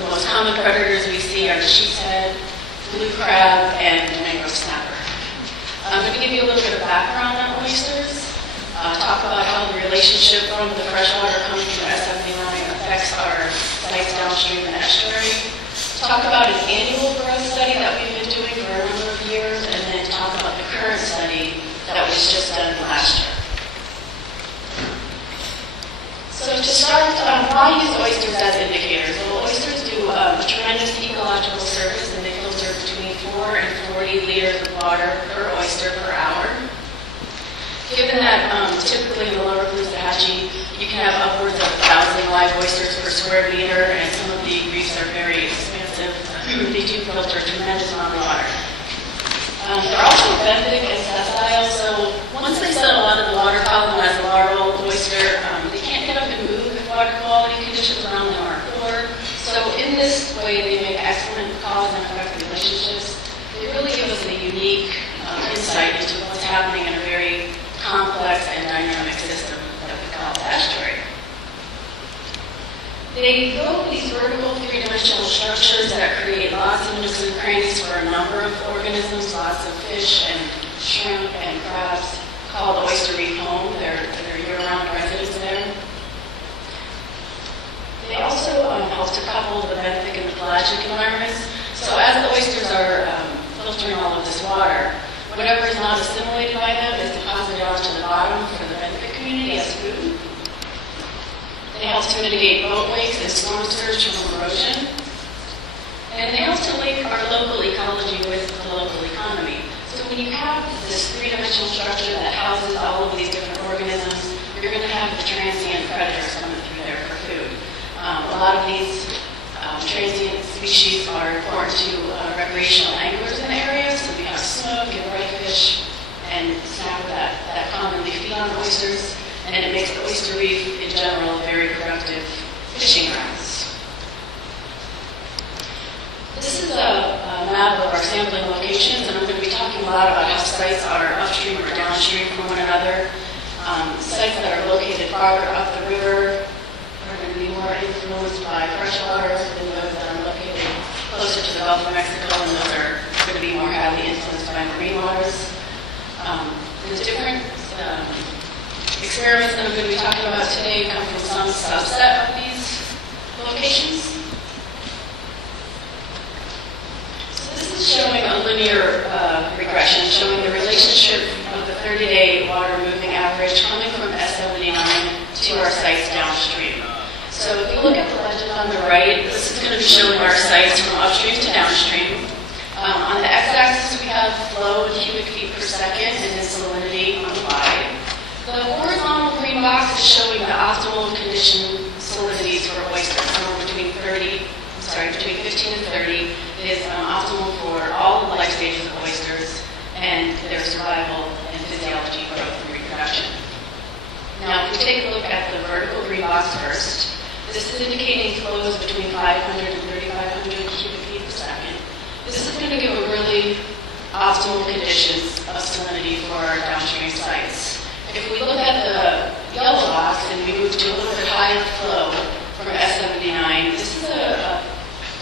The most common predators we see are the sheep's head, blue crab, and mangrove snapper. I'm going to give you a little bit of background on oysters, talk about how the relationship from the freshwater coming from S79 affects our sites downstream in Estuary, talk about an annual growth study that we've been doing for a number of years, and then talk about the current study that was just done last year. So to start, why use oysters as indicators? Well, oysters do a tremendous ecological service, and they filter between 4 and 40 liters of water per oyster per hour. Given that typically in the lower Caloosahatchee, you can have upwards of 1,000 live oysters per square meter, and some of the reefs are very expansive. They do filter a tremendous amount of water. They're also benthic and sessile, so once they settle out of the water column as a larval oyster, they can't get up and move if water quality conditions around them are poor. So in this way, they make excellent cause and effect relationships. They really give us a unique insight into what's happening in a very complex and dynamic system that we call the estuary. They build these vertical three-dimensional structures that create lots of nooks and crannies for a number of organisms, lots of fish and shrimp and crabs, called the oyster reef home. They're year-round residents there. They also help to couple the benthic and the pelagic environments. So as the oysters are filtering all of this water, whatever is not assimilated by them is deposited onto the bottom for the benthic community as food. They help to mitigate boat wakes and storm surge from erosion. And they help to link our local ecology with the local economy. So when you have this three-dimensional structure that houses all of these different organisms, you're going to have the transient predators coming through there for food. A lot of these transient species are important to recreational anglers in the area. So we have snook and redfish and snapper that commonly feed on oysters. And it makes the oyster reef, in general, very productive fishing grounds. This is a map of our sampling locations, and I'm going to be talking a lot about how sites are upstream or downstream from one another. Sites that are located farther up the river are going to be more influenced by freshwater than those that are located closer to the Gulf of Mexico, and those are going to be more heavily influenced by marine waters. There's different experiments that I'm going to be talking about today come from some subset of these locations. So this is showing a linear regression, showing the relationship of the 30-day water moving average coming from S79 to our sites downstream. So if you look at the legend on the right, this is going to be showing our sites from upstream to downstream. On the x-axis, we have flow in cubic feet per second, and then salinity on the y. The horizontal green box is showing the optimal condition salinities for oysters, somewhere between 15 and 30 is optimal for all the life stages of oysters and their survival and physiology, growth, and reproduction. Now, if we take a look at the vertical green box first, this is indicating flows between 500 and 3,500 cubic feet per second. This is going to give a really optimal conditions of salinity for our downstream sites. If we look at the yellow box and we move to a little bit higher flow from S79, this is a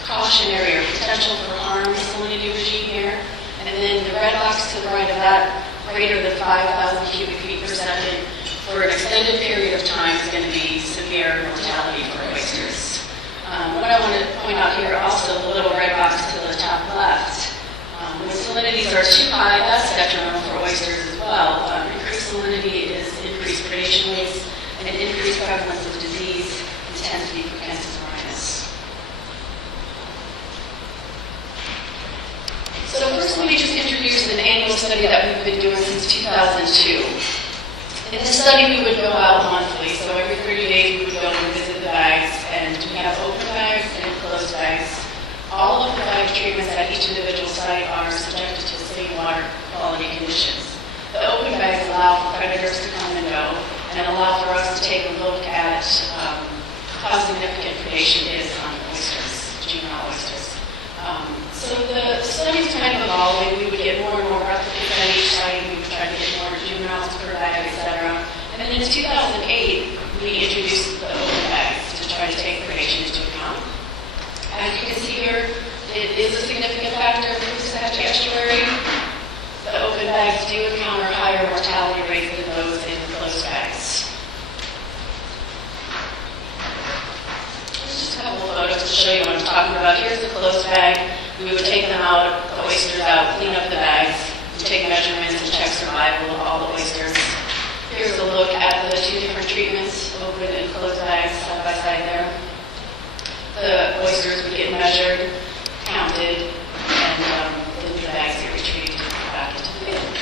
cautionary or potential for harm salinity regime here. And then the red box to the right of that, greater than 5,000 cubic feet per second, for an extended period of time is going to be severe mortality for oysters. What I want to point out here also, the little red box to the top left, when salinities are too high, that's detrimental for oysters as well. Increased salinity is increased predation rates and increased prevalence of disease, intensity for cancers. So first, let me just introduce an annual study that we've been doing since 2002. In this study, we would go out monthly, so every 30 days we would go and visit the bags, and we have open bags and closed bags. All of the bag treatments at each individual site are subjected to the same water quality conditions. The open bags allow for predators to come and go, and allow for us to take a look at how significant predation is on oysters, juvenile oysters. So the study is kind of evolving. We would get more and more replicants at each site. We would try to get more juveniles per bag, etc. And then in 2008, we introduced the open bags to try to take predation into account. estuary, the open bags do encounter higher mortality rates than those in closed bags. Just a couple of photos to show you what I'm talking about. Here's the closed bag. We would take them out, the oysters out, clean up the bags, take measurements and check survival of all the oysters. Here's a look at the two different treatments, open and closed bags, side by side there. The oysters would get measured, counted, and then the bags get retrieved back into the field.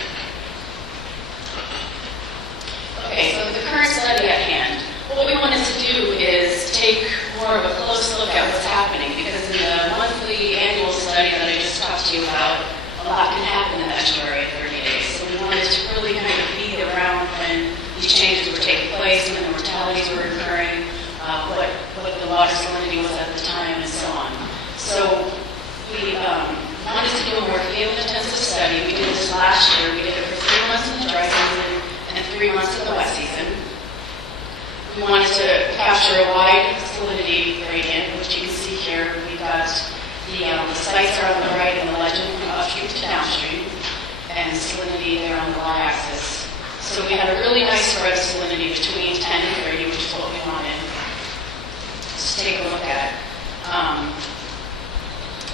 Okay, so the current study at hand. What we wanted to do is take more of a close look at what's happening, because in the monthly annual study that I just talked to you about, a lot can happen in the estuary in 30 days. So we wanted to really kind of be around when these changes were taking place, when the mortalities were occurring, what the water salinity was at the time, and so on. So we wanted to do a more field-intensive study. We did this last year. We did it for 3 months in the dry season and 3 months in the wet season. We wanted to capture a wide salinity gradient, which you can see here. We've got the sites are on the right and the legend from upstream to downstream, and salinity there on the y-axis. So we had a really nice spread of salinity between 10 and 30, which is what we wanted. Let's take a look at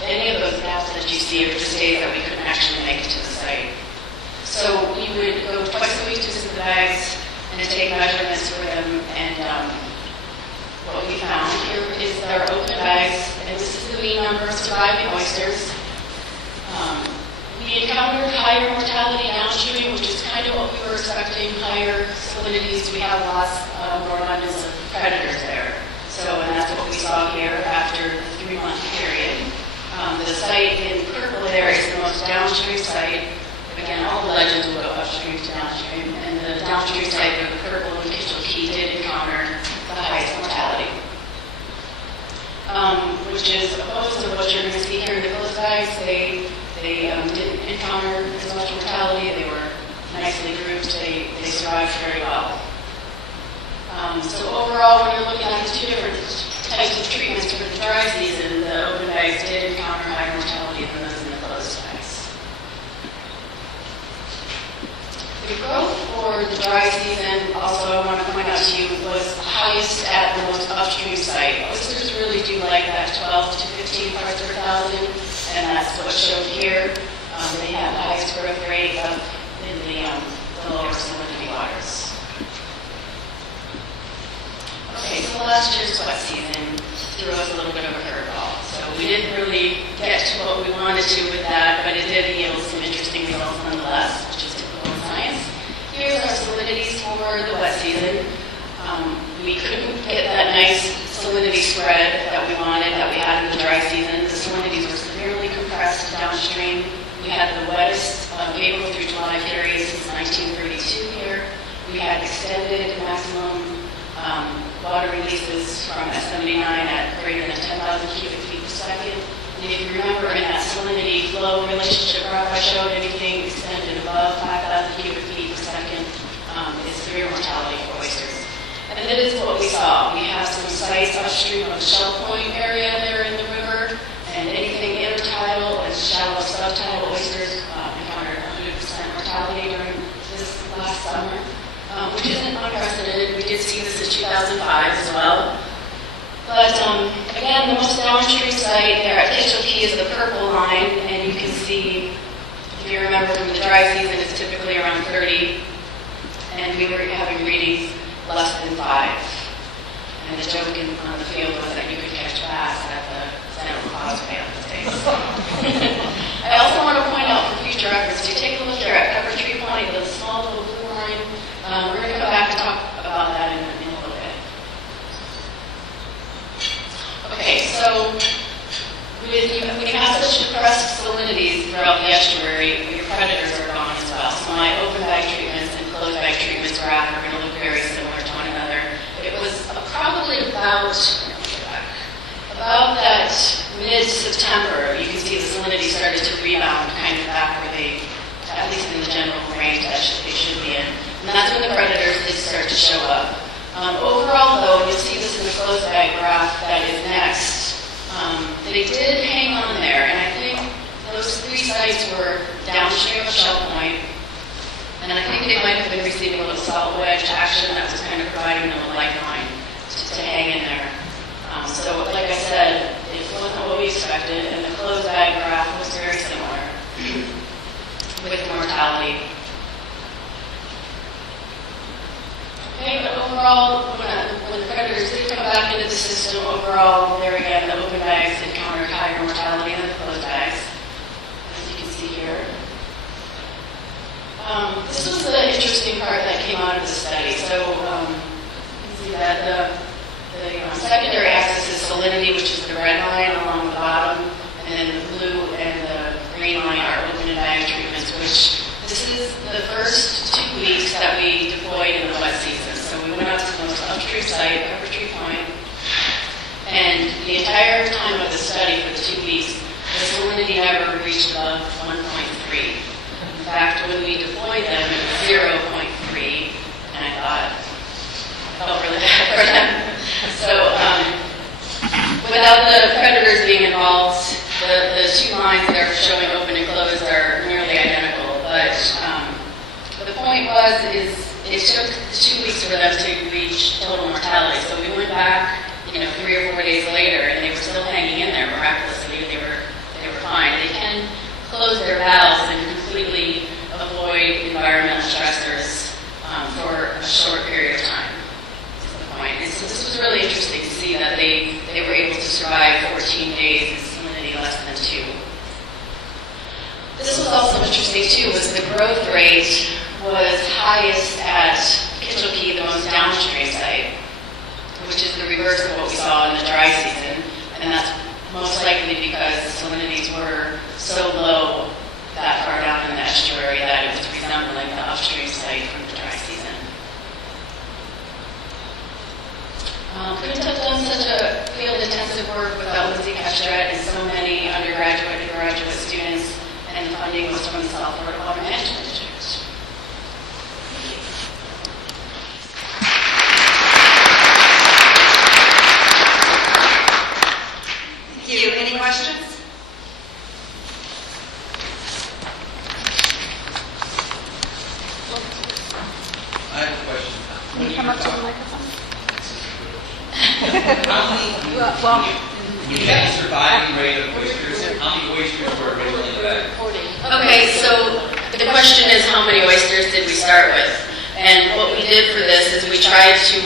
any of those gaps that you see are just days that we couldn't actually make it to the site. So we would go twice a week to visit the bags and take measurements for them, and what we found here is our open bags, and this is the mean number of surviving oysters. We encountered higher mortality downstream, which is kind of what we were expecting, higher salinities. We have lots more abundance of predators there. So, and that's what we saw here after the 3-month period. The site in purple there is the most downstream site. Again, all the legends will go upstream to downstream, and the downstream site of the purple and key did encounter the highest mortality. Which is opposed to what you're going to see here in the closed bags. They didn't encounter as much mortality. They were nicely grouped. They survived very well. So overall, when you're looking at the two different types of treatments for the dry season, the open bags did encounter higher mortality than those in the closed bags. The growth for the dry season, also I want to point out to you, was highest at the most upstream site. Oysters really do like that 12 to 15 parts per thousand, and that's what's shown here. They have the highest growth rate in the lower salinity waters. Okay, so last year's wet season threw us a little bit of a curveball. So we didn't really get to what we wanted to with that, but it did yield some interesting results nonetheless, which is typical in science. Here's our salinities for the wet season. We couldn't get that nice salinity spread that we wanted, that we had in the dry season. The salinities were severely compressed downstream. We had the wettest April through July period since 1932 here. We had extended maximum water releases from S79 at greater than 10,000 cubic feet per second. And if you remember in that salinity flow relationship graph I showed, anything extended above 5,000 cubic feet per second is severe mortality for oysters. And that is what we saw. We have some sites upstream of the Shell Point area there in the river, and anything intertidal and shallow subtidal oysters encountered 100% mortality during this last summer. Which isn't unprecedented. We did see this in 2005 as well. But again, the most downstream site there at Key is the purple line, and you can see, if you remember from the dry season, it's typically around 30, and we were having readings less than 5. And the joke on the field was that you could catch bass at the Central Causeway on the days. I also want to point out for future reference, to take a look there at PEPPERTREE Point, the small little blue line. We're going to come back and talk about that in a little bit. Okay, so when you have such depressed salinities throughout the estuary, your predators are gone as well. So my open bag treatments and closed bag treatments graph are going to look very similar to one another. It was probably about that mid-September, you can see the salinity started to rebound kind of back where they, at least in the general range that they should be in. And that's when the predators did start to show up. Overall, though, you'll see this in the closed bag graph that is next. They did hang on there, and I think those those 3 sites were downstream of Shell Point, and I think they might have been receiving a little salt wedge action that was kind of providing them a lifeline to hang in there. So, like I said, it wasn't what we expected, and the closed bag graph was very similar with mortality. Okay, but overall, when the predators did come back into the system, overall, there again, the open bags encountered higher mortality than the closed bags, as you can see here. This was the interesting part that came out of the study. So, you can see that the secondary axis is salinity, which is the red line along the bottom, and then the blue and the green line are open and bag treatments, which this is the first 2 weeks that we deployed in the wet season. So we went out to the most upstream site, PEPPERTREE Point, and the entire time of the study for the 2 weeks, the salinity never reached above 1.3. In fact, when we deployed them, it was 0.3, and I felt really bad for them. So, without the predators being involved, the 2 lines that are showing open and closed are nearly identical. But the point is it took 2 weeks for them to reach total mortality. So we went back, 3 or 4 days later, and they were still hanging in there miraculously. They were fine. They can close their valves and completely avoid environmental stressors for a short period of time. And so this was really interesting to see that they were able to survive 14 days in salinity less than 2. This was also interesting too, was the growth rate was highest at Kitchell, the most downstream site, which is the reverse of what we saw in the dry season, and that's most likely because the salinities were so low that far down in the estuary that it was resembling the upstream site from the dry season. Couldn't have done such a field-intensive work without Lindsay Kestret and so many undergraduate and graduate students, and the funding was from the South Florida Water Management District. Thank you. Any questions? I have a question. Can you come up to the microphone? How many, when you have the surviving rate of oysters, how many oysters were originally in the bag? Okay, so the question is how many oysters did we start with? And what we did for this is we tried to,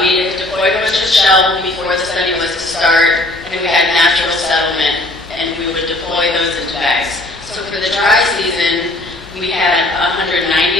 we deployed a bunch of shell before the study was to start, and then we had natural settlement, and we would deploy those into bags. So for the dry season, we had 190